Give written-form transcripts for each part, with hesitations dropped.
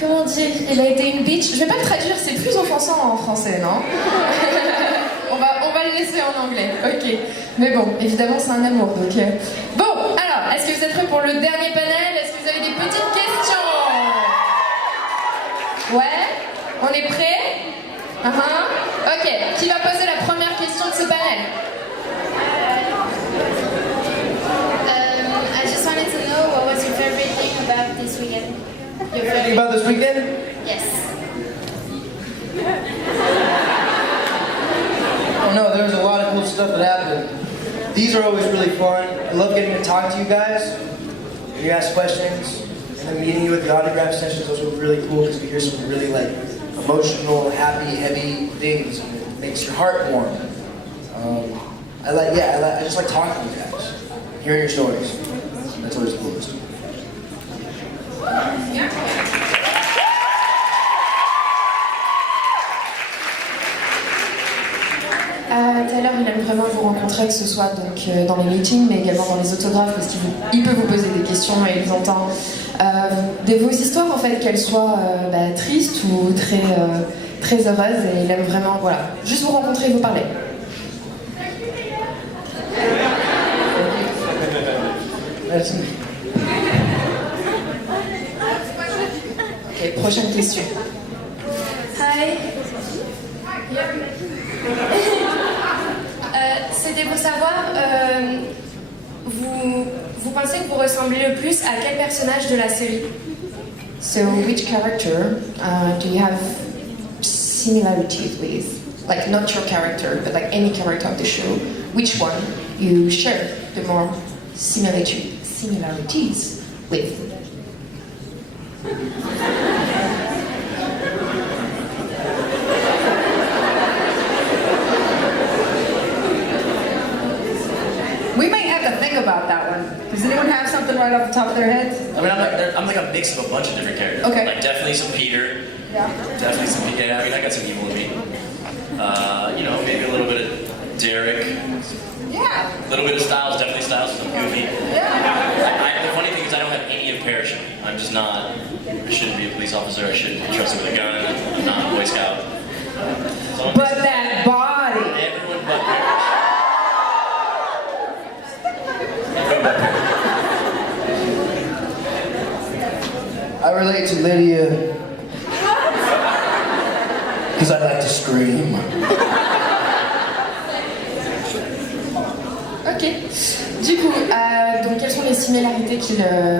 Comment dire? Elle a été une bitch. Je vais pas le traduire, c'est plus offensant en français, non? on va le laisser en anglais, ok. Mais bon, évidemment, c'est un amour, donc... Bon, alors, est-ce que vous êtes prêts pour le dernier panel? Est-ce que vous avez des petites questions? Ouais? On est prêts? Ok, qui va poser la première question de ce panel? I just wanted to know what was your favorite thing about this weekend? Your favorite Anything about this weekend? Yes. Oh no, there was a lot of cool stuff that happened. These are always really fun. I love getting to talk to you guys. You ask questions, and then meeting you at the autograph sessions. Those were really cool because we hear some really like emotional, happy, heavy things, and it makes your heart warm. I just like talking to you guys, hearing your stories. That's always cool. Tout à l'heure, il aime vraiment vous rencontrer, que ce soit donc, dans les meetings, mais également dans les autographes, parce qu'il peut vous poser des questions et il vous entend. De vos histoires, en fait, qu'elles soient tristes ou très heureuses, et il aime vraiment, voilà, juste vous rencontrer et vous parler. Merci. Ok, prochaine question. Hi. C'était pour savoir, vous pensez que vous ressemblez le plus à quel personnage de la série? So, which character do you have similarities with? Like, not your character, but like any character of the show. Which one you share the more similarities with? We might have to think about that one. Does anyone have something right off the top of their head? I mean, I'm like a mix of a bunch of different characters. Okay. Like definitely some Peter. Yeah. Definitely some. Yeah, I mean, I got some evil in me. You know, maybe a little bit of Derek. Yeah. A little bit of Styles. Definitely Styles. I'm goofy. Yeah. The funny thing is, I don't have any of parachute. I'm just not. I shouldn't be a police officer. I shouldn't be trusted with a gun. I'm not a Boy Scout. So But that body. everyone but parachute. I relate to Lydia because I like to scream. Ok. Du coup, donc quelles sont les similarités qu'il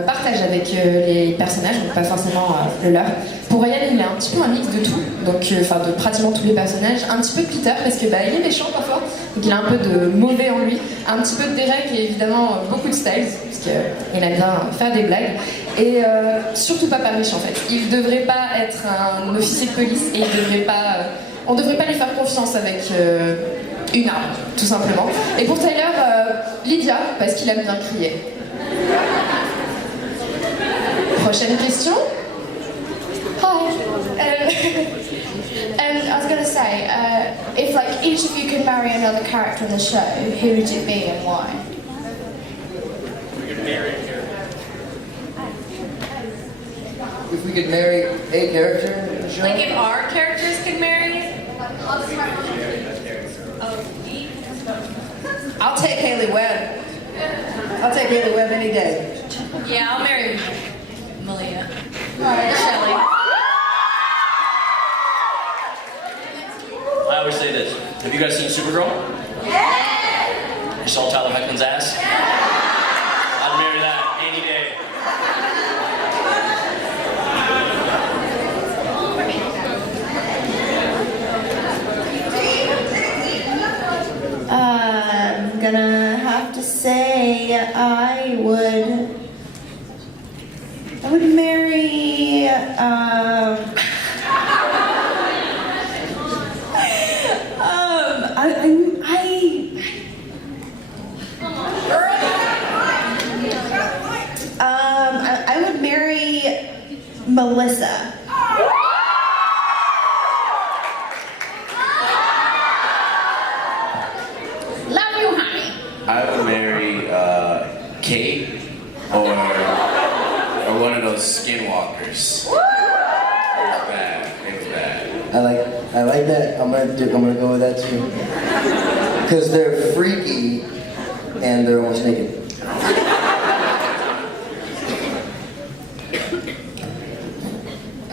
partage avec les personnages, donc pas forcément le leur. Pour Ryan, il a un petit peu un mix de tout, donc enfin de pratiquement tous les personnages. Un petit peu de Peter parce que il est méchant parfois, donc il a un peu de mauvais en lui. Un petit peu de Derek et évidemment beaucoup de Styles parce qu'il aime bien faire des blagues. Et surtout pas riche en fait. Il devrait pas être un officier de police et on devrait pas lui faire confiance avec une arme, tout simplement. Et pour Tyler, Lydia, parce qu'il aime bien crier. Prochaine question. Hi. I was going to say, if like each of you could marry another character in the show, who would it be and why? If we could marry a character in the show? Like if our characters could marry? I'll take Haley Webb. I'll take Haley Webb any day. Yeah, I'll marry Malia. Shelley. I always say this. Have you guys seen Supergirl? Yeah! You saw Tyler Hoechlin's ass? I'd marry that any day. I'm gonna have to say I would marry I would marry Melissa. Love you, honey. I would marry Kate or one of those skinwalkers. It was bad. It was bad. I like that. I'm gonna go with that too. Because they're freaky and they're almost naked.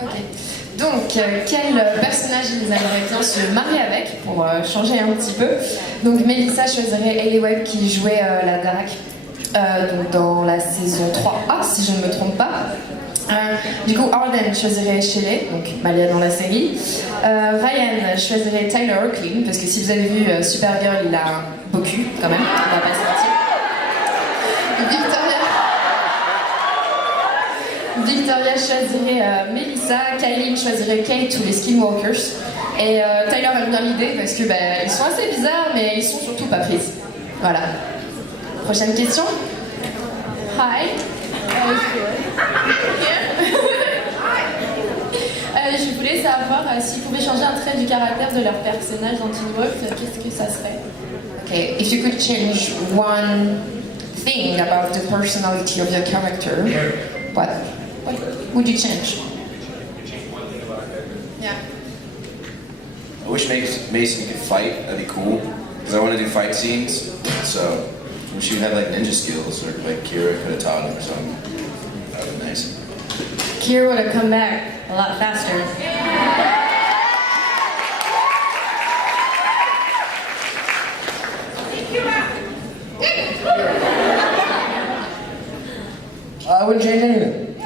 Ok. Donc, quel personnage ils aimeraient bien se marier avec pour changer un petit peu. Donc, Melissa choisirait Hayley Webb qui jouait la Darak donc dans la saison 3A, si je ne me trompe pas. Du coup, Arden choisirait Shelley, donc Malia dans la série. Ryan choisirait Tyler Hoechlin, parce que si vous avez vu Supergirl, il a un beau cul quand même, on va pas se mentir. Victoria choisirait Melissa, Kylie choisirait Kate ou les Skinwalkers. Et Tyler aime bien l'idée parce que ils sont assez bizarres, mais ils sont surtout pas prises. Voilà. Prochaine question. Hi. Je voulais savoir s'ils pouvaient changer un trait du caractère de leur personnage dans Teen Wolf, qu'est-ce que ça serait? Okay, if you could change one thing about the personality of your character, what would you change? Yeah. I wish Mason could fight. That'd be cool. Because I want to do fight scenes. So, I wish he'd have like ninja skills, or like Kira could have taught him or something. That would be nice. Kira would have come back a lot faster. I wouldn't change anything.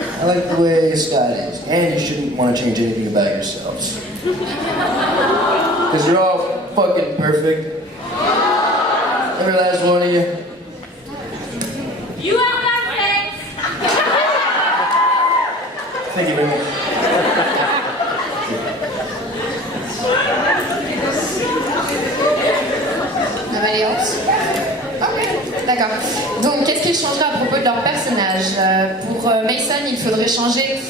I like the way Scott is, and you shouldn't want to change anything about yourselves. Because you're all fucking perfect. Every last one of you. You are perfect! Thank you very much. Nobody else? Ok, d'accord. Donc, qu'est-ce qu'il changerait à propos de leur personnage? Pour Mason, il faudrait changer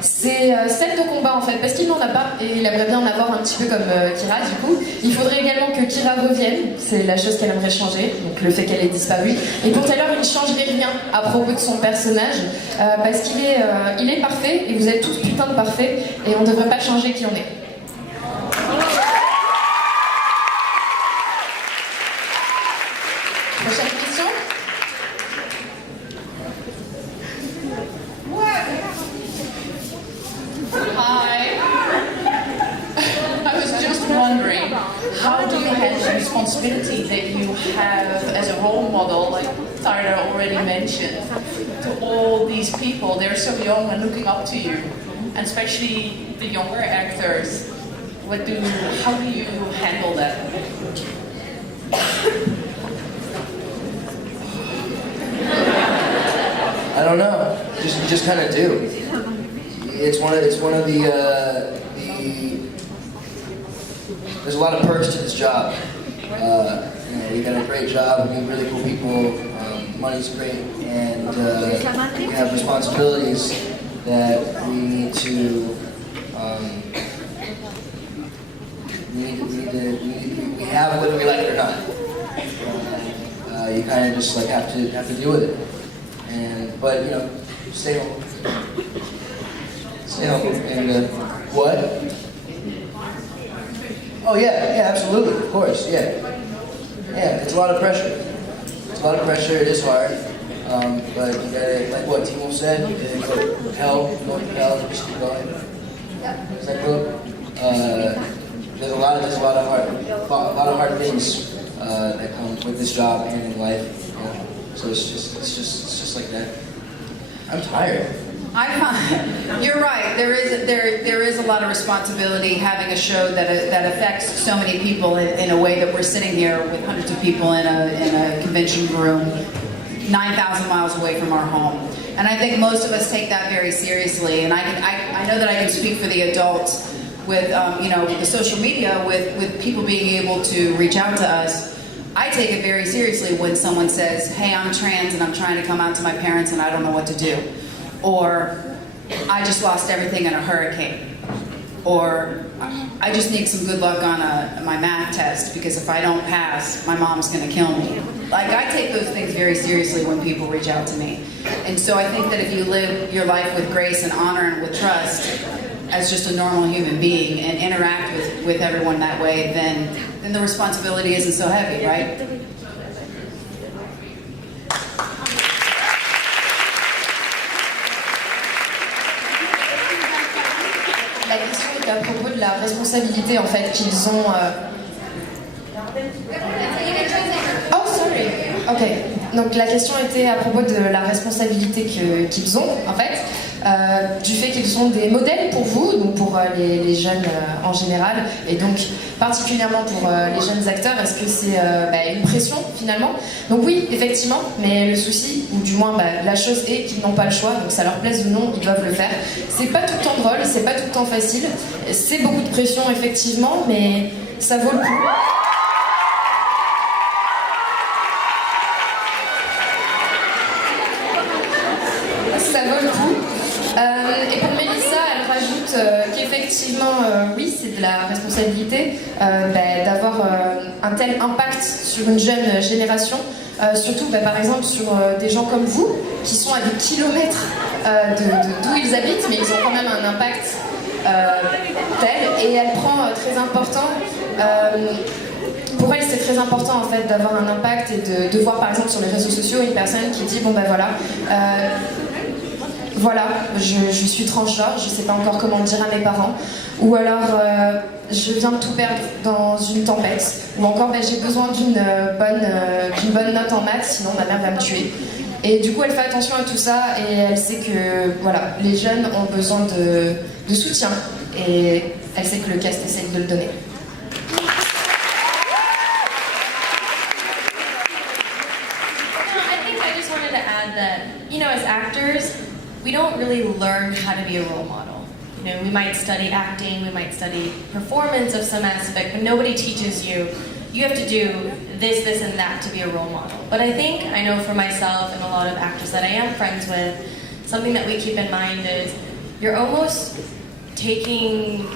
ses scènes de combat en fait, parce qu'il n'en a pas et il aimerait bien en avoir un petit peu comme Kira du coup. Il faudrait également que Kira revienne, c'est la chose qu'elle aimerait changer, donc le fait qu'elle ait disparu. Et pour Taylor, il ne changerait rien à propos de son personnage, parce qu'il est, il est parfait et vous êtes tous putain de parfaits et on ne devrait pas changer qui on est. Prochaine question. responsibility that you have as a role model, like Tyler already mentioned, to all these people. They're so young and looking up to you, and especially the younger actors. How do you handle that? I don't know. You just kind of do. It's one of the. There's a lot of perks to this job. We got a great job. We meet really cool people. Money's great, and we have responsibilities that we need to. We have whether we like it or not. You kind of just like have to deal with it. But stay home. Stay home. And what? Oh yeah, absolutely, of course, yeah. It's a lot of pressure. It is hard. But you gotta, like what Timo said, you gotta go to hell, just keep going. Is that cool? There's a lot of hard things that come with this job and in life. So it's just like that. I'm tired. You're right. There is a lot of responsibility having a show that affects so many people in a way that we're sitting here with hundreds of people in a convention room 9,000 miles away from our home. And I think most of us take that very seriously. And I know that I can speak for the adults with with the social media, with people being able to reach out to us. I take it very seriously when someone says, "Hey, I'm trans and I'm trying to come out to my parents and I don't know what to do," or "I just lost everything in a hurricane," or "I just need some good luck on my math test because if I don't pass, my mom's going to kill me." Like, I take those things very seriously when people reach out to me. And so I think that if you live your life with grace and honor and with trust as just a normal human being and interact with everyone that way, then the responsibility isn't so heavy, right? La question est à propos de la responsabilité en fait qu'ils ont. Oh, sorry. Ok. Donc la question était à propos de la responsabilité qu'ils ont en fait, du fait qu'ils sont des modèles pour vous, donc pour les jeunes en général, et donc particulièrement pour les jeunes acteurs. Est-ce que c'est une pression finalement? Donc oui, effectivement, mais le souci, ou du moins la chose est qu'ils n'ont pas le choix, donc ça leur plaise ou non, ils doivent le faire. C'est pas tout le temps drôle, c'est pas tout le temps facile, c'est beaucoup de pression effectivement, mais ça vaut le coup. Ça vaut le coup. Et pour Mélissa, elle rajoute qu'effectivement, oui, c'est de la responsabilité d'avoir un tel impact sur une jeune génération, surtout par exemple sur des gens comme vous, qui sont à des kilomètres d'où ils habitent, mais ils ont quand même un impact tel. Et elle prend très important. Pour elle, c'est très important en fait d'avoir un impact et de voir par exemple sur les réseaux sociaux une personne qui dit voilà, je suis transgenre, je ne sais pas encore comment le dire à mes parents, ou alors je viens de tout perdre dans une tempête, ou encore j'ai besoin d'une bonne note en maths, sinon ma mère va me tuer. Et du coup, elle fait attention à tout ça et elle sait que voilà, les jeunes ont besoin de soutien et elle sait que le cast essaie de le donner. As actors, we don't really learn how to be a role model. We might study acting, we might study performance of some aspect, but nobody teaches you, you have to do this, and that to be a role model. But I know for myself and a lot of actors that I am friends with, something that we keep in mind is you're almost taking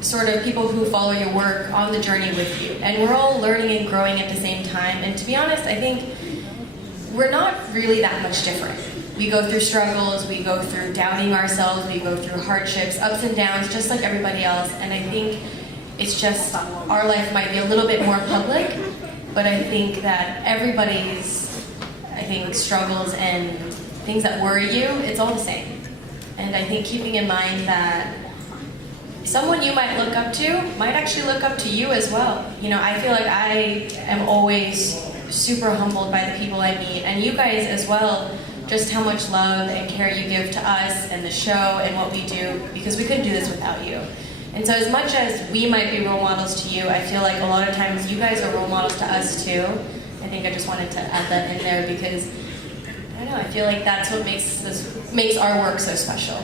sort of people who follow your work on the journey with you. And we're all learning and growing at the same time. And to be honest, I think we're not really that much different. We go through struggles, we go through doubting ourselves, we go through hardships, ups and downs, just like everybody else. And I think it's just our life might be a little bit more public, but I think that everybody's, struggles and things that worry you, it's all the same. And I think keeping in mind that someone you might look up to might actually look up to you as well. You know, I feel like I am always super humbled by the people I meet, and you guys as well, just how much love and care you give to us and the show and what we do, because we couldn't do this without you. And so as much as we might be role models to you, I feel like a lot of times you guys are role models to us too. I think I just wanted to add that in there because, I don't know, I feel like that's what makes our work so special.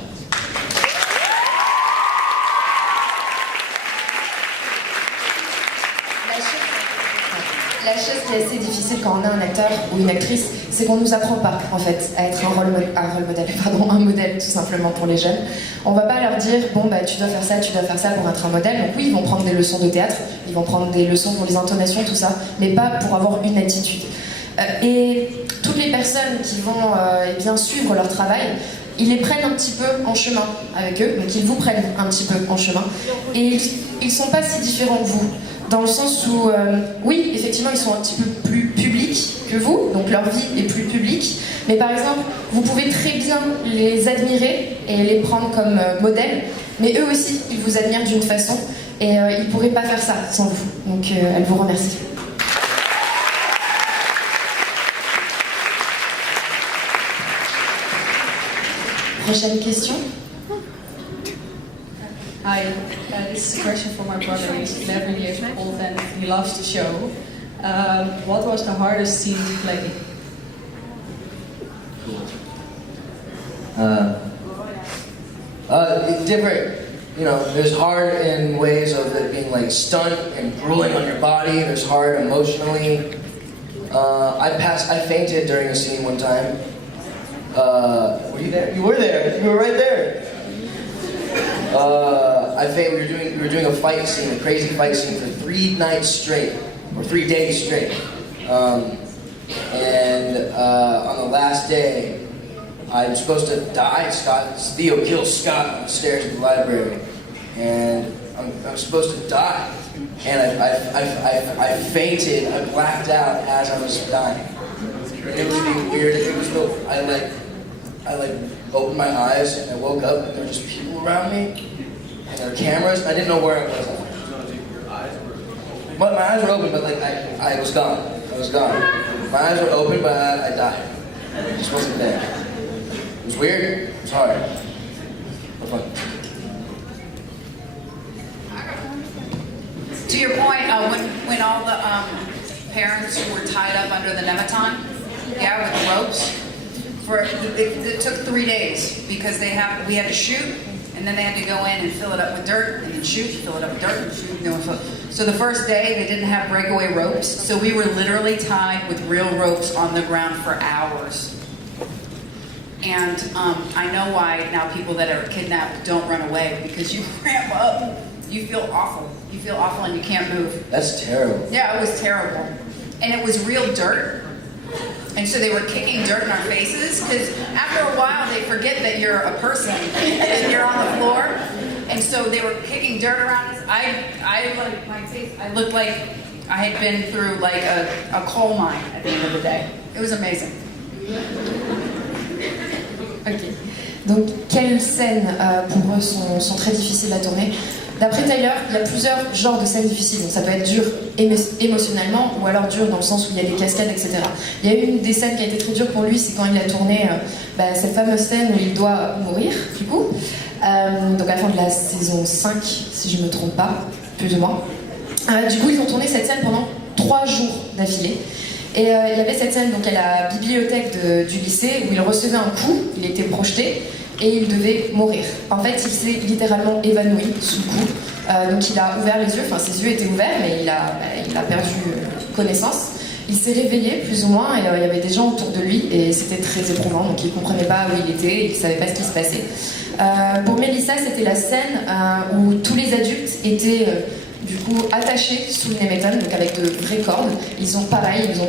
La chose qui est assez difficile quand on est un acteur ou une actrice, c'est qu'on ne nous apprend pas en fait à être un modèle tout simplement pour les jeunes. On va pas leur dire bon bah tu dois faire ça pour être un modèle. Donc oui, ils vont prendre des leçons de théâtre, ils vont prendre des leçons pour les intonations, tout ça, mais pas pour avoir une attitude. Et toutes les personnes qui vont bien suivre leur travail, ils les prennent un petit peu en chemin avec eux, donc ils vous prennent un petit peu en chemin, et ils sont pas si différents que vous. Dans le sens où, oui, effectivement, ils sont un petit peu plus publics que vous, donc leur vie est plus publique. Mais par exemple, vous pouvez très bien les admirer et les prendre comme modèles, mais eux aussi, ils vous admirent d'une façon, et ils ne pourraient pas faire ça sans vous. Donc, elle vous remercie. Prochaine question. Hi, this is a question for my brother. He's 11 years old and he loves the show. What was the hardest scene to play? It's different. You know, there's hard in ways of it being like stunt and drooling on your body. There's hard emotionally. I fainted during a scene one time. Were you there? You were there. You were right there. We were doing a fight scene, a crazy fight scene for 3 nights straight, or 3 days straight. On the last day, I'm supposed to die. Theo kills Scott on the stairs of the library, and I'm supposed to die. And I fainted. I blacked out as I was dying. It was being weird. I opened my eyes and I woke up and there were just people around me and there were cameras. I didn't know where I was. But my eyes were open, but I was gone. I was gone. My eyes were open, but I died. I just wasn't there. It was weird. It was hard. But fun. To your point, when all the parents were tied up under the Nemeton, with the ropes, it took 3 days because we had to shoot, and then they had to go in and fill it up with dirt, and then shoot, fill it up with dirt, and shoot. So the first day they didn't have breakaway ropes, so we were literally tied with real ropes on the ground for hours. And I know why now people that are kidnapped don't run away, because you cramp up, you feel awful. You feel awful and you can't move. That's terrible. Yeah, it was terrible. And it was real dirt. And so they were kicking dirt in our faces, because after a while they forget that you're a person and you're on the floor. And so they were kicking dirt around us. I looked like I had been through like a coal mine at the end of the day. It was amazing. Ok. Donc, quelles scènes pour eux sont très difficiles à tourner? D'après Tyler, il y a plusieurs genres de scènes difficiles. Donc ça peut être dur émotionnellement ou alors dur dans le sens où il y a des cascades, etc. Il y a une des scènes qui a été très dure pour lui, c'est quand il a tourné cette fameuse scène où il doit mourir, du coup. Donc à la fin de la saison 5, si je ne me trompe pas, plus ou moins. Du coup, ils ont tourné cette scène pendant 3 jours d'affilée. Et il y avait cette scène donc, à la bibliothèque du lycée où il recevait un coup, il était projeté, et il devait mourir. En fait, il s'est littéralement évanoui sous le coup. Donc il a ouvert les yeux, enfin ses yeux étaient ouverts, mais il a perdu connaissance. Il s'est réveillé plus ou moins, et il y avait des gens autour de lui, et c'était très éprouvant, donc il ne comprenait pas où il était, il ne savait pas ce qui se passait. Pour Melissa, c'était la scène où tous les adultes étaient du coup attachés sous le Nemeton, donc avec de vraies cordes. Ils ont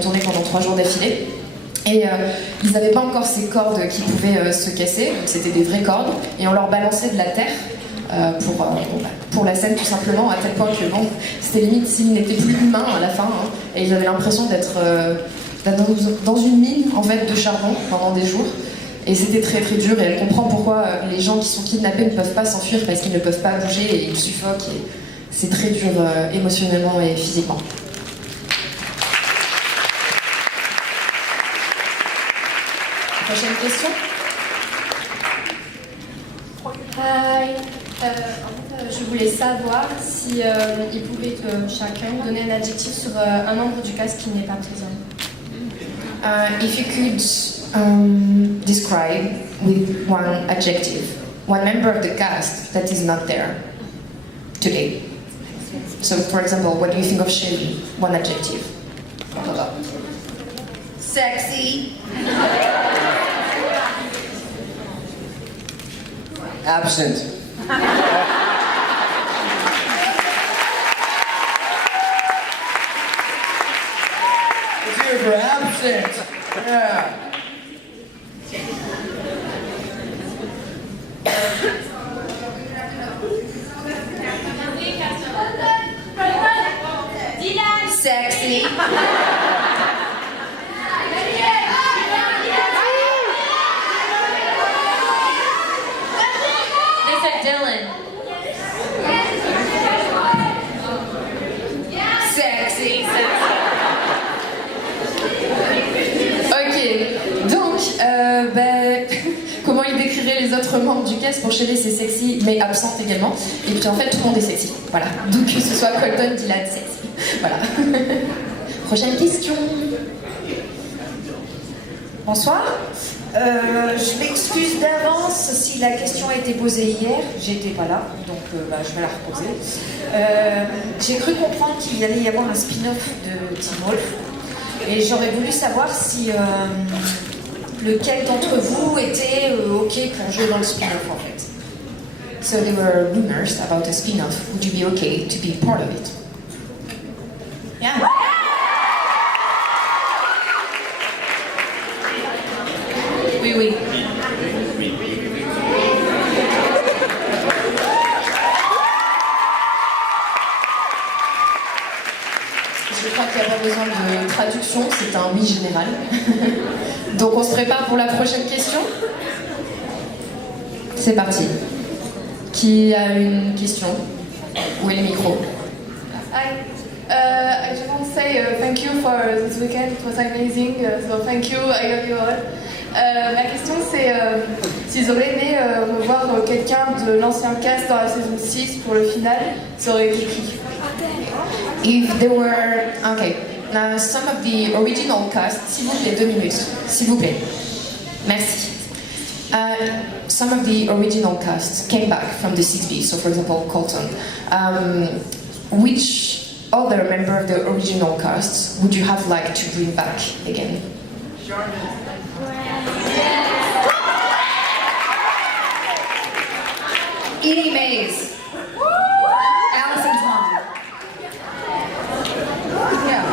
tourné pendant 3 jours d'affilée. Et ils n'avaient pas encore ces cordes qui pouvaient se casser, donc c'était des vraies cordes, et on leur balançait de la terre pour la scène tout simplement, à tel point que bon, c'était limite s'ils n'étaient plus humains à la fin, hein, et ils avaient l'impression d'être dans une mine en fait de charbon pendant des jours. Et c'était très très dur et elle comprend pourquoi les gens qui sont kidnappés ne peuvent pas s'enfuir parce qu'ils ne peuvent pas bouger et ils suffoquent. Et c'est très dur émotionnellement et physiquement. Prochaine question. Hi. Je voulais savoir si ils pouvaient chacun donner un adjectif sur un membre du cast qui n'est pas présent. If you could describe with one adjective one member of the cast that is not there today. So, for example, what do you think of Shelly? One adjective. Sexy. Absent. Let's hear it for absent. Yeah. Sexy. They said Dylan. Sexy. Ok, donc, comment il décrirait les autres membres du cast? Pour Shelly, c'est sexy, mais absente également. Et puis en fait, tout le monde est sexy. Voilà. Donc, que ce soit Colton, Dylan, sexy. Voilà. Prochaine question. Bonsoir. Je m'excuse d'avance si la question a été posée hier. J'étais pas là, donc je vais la reposer. J'ai cru comprendre qu'il allait y avoir un spin-off de Teen Wolf. Et j'aurais voulu savoir si lequel d'entre vous était OK pour jouer dans le spin-off en fait. So there were rumors about a spin-off. Would you be okay to be part of it? Yeah. Oui, oui. Je crois qu'il n'y a pas besoin de traduction, c'est un oui général. Donc on se prépare pour la prochaine question. C'est parti. Qui a une question? Où est le micro? I just want to say thank you for this weekend. It was amazing. So thank you. I love you all. Ma question c'est s'ils auraient aimé revoir quelqu'un de l'ancien cast dans la saison 6 pour le final, ça aurait été qui? If there were... Okay. Now, some of the original cast... S'il vous plaît, 2 minutes. S'il vous plaît. Merci. Some of the original cast came back from the 6B. So, for example, Colton. Which other member of the original cast would you have liked to bring back again? Edie Mays. Allison Tom. Yeah.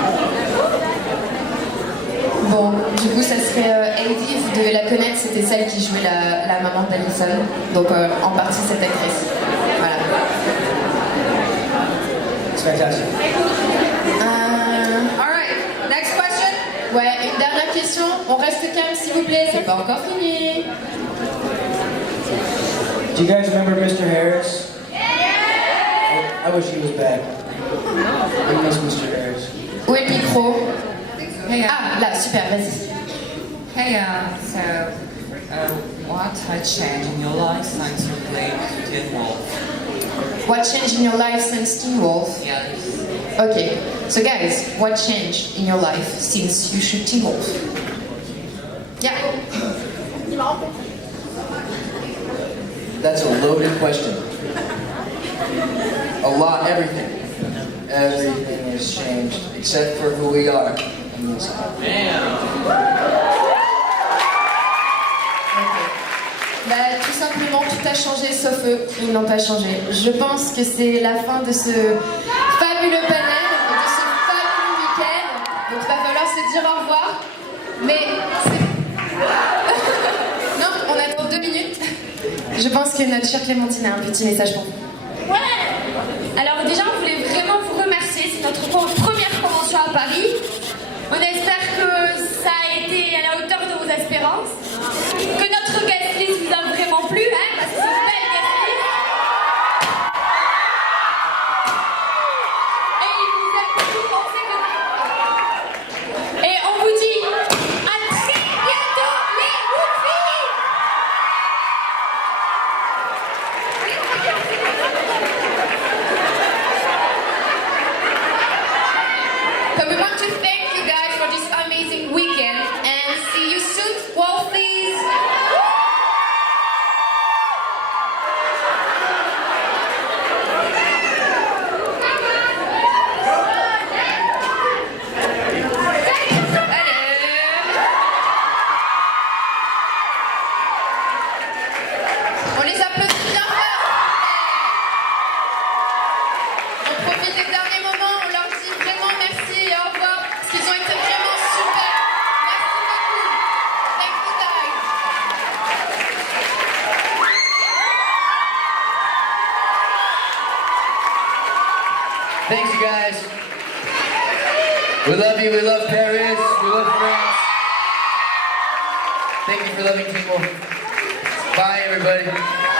Bon, du coup, ça serait Heidi, vous devez la connaître, c'était celle qui jouait la maman d'Alison. Donc, en partie, cette actrice. Voilà. It's fantastic. All right. Next question. Ouais, une dernière question. On reste calme, s'il vous plaît. C'est pas encore fini. Do you guys remember Mr. Harris? Yeah! I wish he was back. I miss Mr. Harris. Où est le micro? Hey, Ah, là, super, vas-y. hey, what has changed in your life since you played Teen Wolf? What changed in your life since Teen Wolf? Yes. Okay, so guys, what changed in your life since you shoot Teen Wolf? Yeah. That's a loaded question. A lot, everything. Everything has changed, except for who we are. Bah, tout simplement, tout a changé sauf eux, ils n'ont pas changé. Je pense que c'est la fin de ce fabuleux panel, de ce fabuleux week-end. Donc il va falloir se dire au revoir. Mais non, on attend 2 minutes. Je pense que notre chère Clémentine a un petit message pour vous. Ouais. Alors déjà, on voulait vraiment vous remercier. C'est notre première convention à Paris. On espère que ça a été à la hauteur de vos espérances. Que notre We love you, we love Paris, we love France. Thank you for loving Teen Wolf. Bye, everybody.